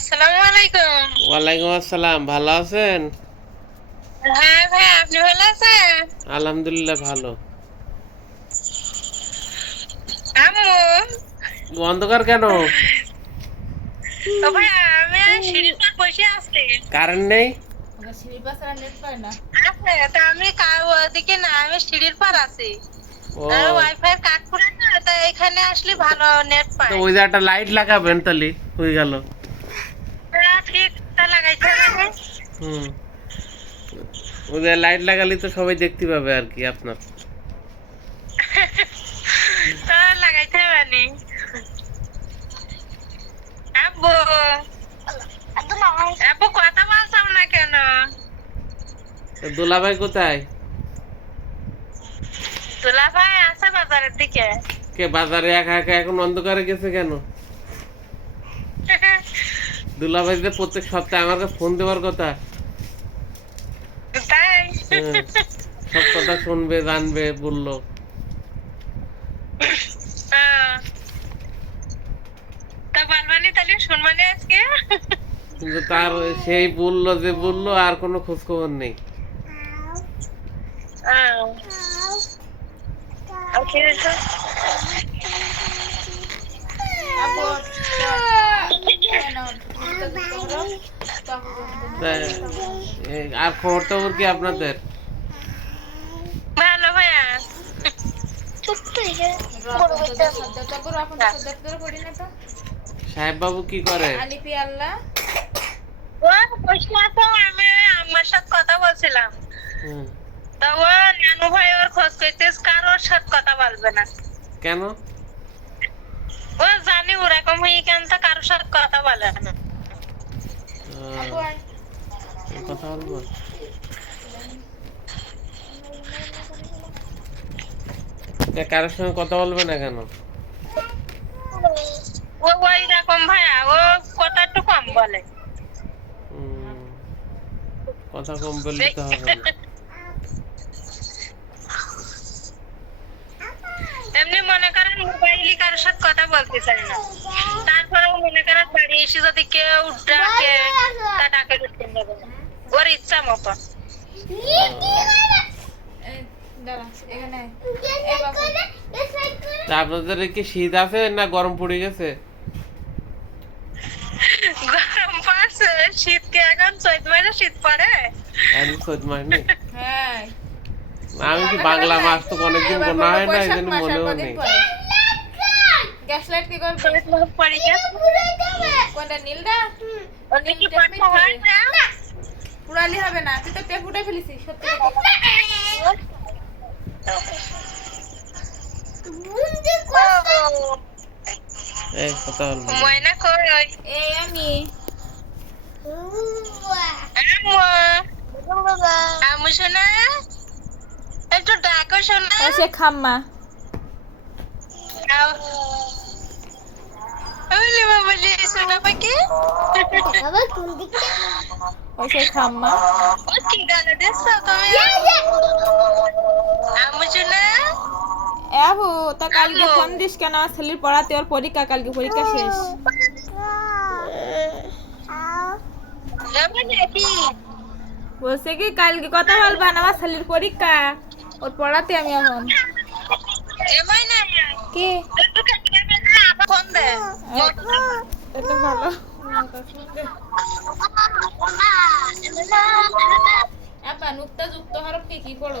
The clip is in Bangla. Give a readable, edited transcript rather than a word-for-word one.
আসসালামু আলাইকুম। ওয়ালাইকুম আসসালাম। ভালো আছেন? হ্যাঁ ভাই, আপনি ভালো আছেন? আলহামদুলিল্লাহ ভালো। আম্মু, অন্ধকার কেন? ও ভাই, আমি সিঁড়ির পার বসে আছি। কারেন্ট নেই? সিঁড়ি পাশ আর নেট পায় না। আছে তা আমি ওদিকে না, আমি সিঁড়ির পার আছি। ও, ওয়াইফাই কাট করে না, তা এখানে আসলে ভালো নেট তো পায়। ওই যে একটা লাইট লাগাবেন তাহলে হয়ে গেল। ঠিক, তা লাগাইতে হবে। হুম, ওই যে লাইট লাগালে তো সবাই দেখতে পাবে আর কি আপনার। তা লাগাইতে হবে নি। আব্বু, আব্বু কথা বলছাম না কেন? তো দুলাভাই কোথায়? দুলা ভাই আছে বাজারের দিকে। কে বাজারে একা একা এখন অন্ধকারে গেছে কেন? দুলাভাই যে প্রত্যেক সপ্তাহে আমার কাছে ফোন দেওয়ার কথা। তাই? হ্যাঁ, সব কথা শুনবে জানবে বললো। তা বলবানি, তাহলে শুনবানি আজকে। কিন্তু তার সেই বললো যে বললো, আর কোনো খোঁজ খবর নেই। আব্বু কেন মুখটা যুক্ত করো? তাই, আর খবর টবর কি আপনাদের? ভালো ভাইয়া। সজ্জা করো, এখন সজ্জা করে পড়ি না তো। সাহেব বাবু কি করে? আলিপি আল্লাহ। ও বসে আছে, আমি আম্মার সাথে কথা বলছিলাম। হুম, তা ও নানু ভাই ওর খোঁজ করতেছে, কারোর সাথে কথা বলবে না। কেন? ও জানি ওরকম হয়ে কেন, তা কারোর সাথে কথা বলে না। আব্বু আয়। কথা বলবো? তা কারোর সঙ্গে কথা বলবে না কেন? ও ওই রকম ভাইয়া, ও কথা একটু কম বলে। হুম, কথা কম বললে তো হবে না। এমনি মনে করেন মোবাইলে কারোর সাথে কথা বলতে চায় না। তারপরেও মনে করেন বাড়ি এসে যদি কেউ ডাকে, তা ডাকে ঢুকতে দেবে না। ওর ইচ্ছা মতো। এই, দাঁড়া, এখানে আয়। এই বাবু। তা আপনাদের কি শীত আছে না গরম পড়ে গেছে? গরম পড়ছে, শীতকে এখন চৈত মাসে শীত পড়ে। আমি চৈত মাস নেই। হ্যাঁ। আমি কি বাংলা মাস তো অনেকদিন এবার গোনা হয় না, এই বৈশাখ জন্য মাস আর মনেও কদিন নেই। পরে। গ্যাস লাইট কি করবে? চৈত মাস পড়ে গেছে। কোনটা নীলটা? ওটা কি পড়তে হয় না? পুরালি হবে না, তুই তো টেপ উঠে ফেলিসিস সত্যি এই কথা বলবো। ময়না কই? এই আমি আম্মু, আম্মু শোনা, একটু ডাকো শোনা। সে খাম্মা বলি বলি শোনা পাখি। ওই সে খাম্মা ও কি গালে দিচ্ছ তুমি? আম্মু শোনা, আবু তা কালকে ফোন দিস কেন? আমার ছেলের পড়াতে ওর পরীক্ষা, কালকে পরীক্ষা শেষ। যাবে নাকি? বলছে কি কালকে কথা বলবা না, আমার ছেলের পরীক্ষা, ওর পড়াতে আমি এখন এমন না কি একটু কাছে গেলে আবার ফোন দে। এটা ভালো। আপা নুক্তা যুক্ত হরফ কি কি পড়ো?